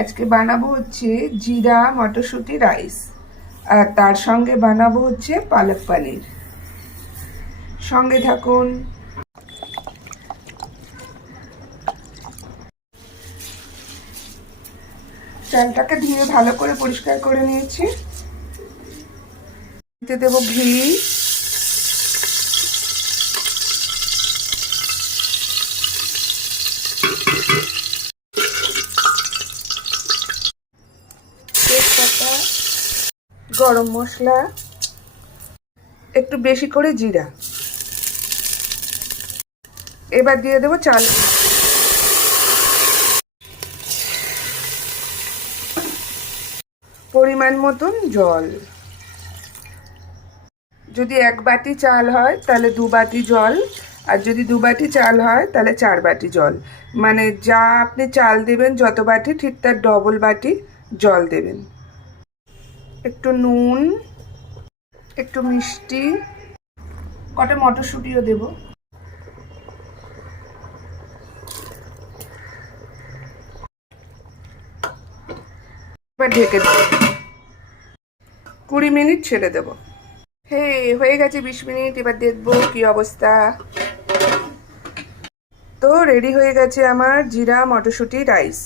আজকে বানাবো হচ্ছে জিরা, মটরশুঁটি, রাইস। আর তার সঙ্গে বানাবো হচ্ছে পালক পানির। সঙ্গে থাকুন। চালটাকে ধুয়ে ভালো করে পরিষ্কার করে নিয়েছি। দিতে দেবো ঘি। গরম মশলা, একটু বেশি করে জিরা। এবার দিয়ে দেবো চাল। পরিমাণ মতন জল। যদি এক বাটি চাল হয়, তাহলে দু বাটি জল। আর যদি দু বাটি চাল হয়, তাহলে চার বাটি জল। মানে যা আপনি চাল দেবেন, যত বাটি, ঠিক তার ডবল বাটি জল দেবেন। একটু নুন, একটু মিষ্টি, কটা মটরশুঁটিও দেবো। এবার ঢেকে দেবো। কুড়ি মিনিট ছেড়ে দেবো। হে, হয়ে গেছে বিশ মিনিট, এবার দেখব কি অবস্থা। তো রেডি হয়ে গেছে আমার জিরা মটরশুঁটি রাইস।